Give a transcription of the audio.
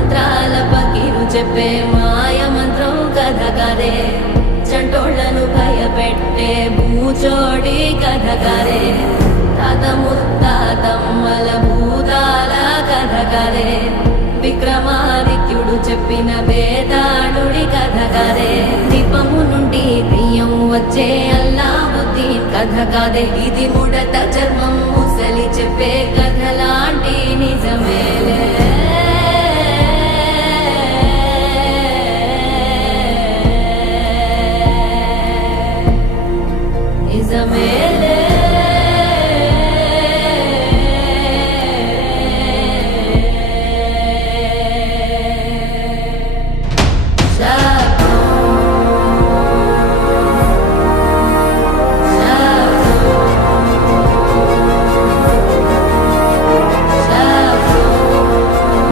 మంత్రాల పకీరు చెప్పే మాయ మంత్రం కథ కదే చంటోళ్లను భయపెట్టే భూచోడి కథ కదే తాత ముత్తాతమ్మల భూతాల కథ కదే విక్రమాదిత్యుడు చెప్పిన వేదాళుడి కథ కదే దీపము నుండి దెయ్యం వచ్చే అల్లావుద్దీన్ కథ కాదే ఇది ముడత చర్మం ముసలి చెప్పే కథ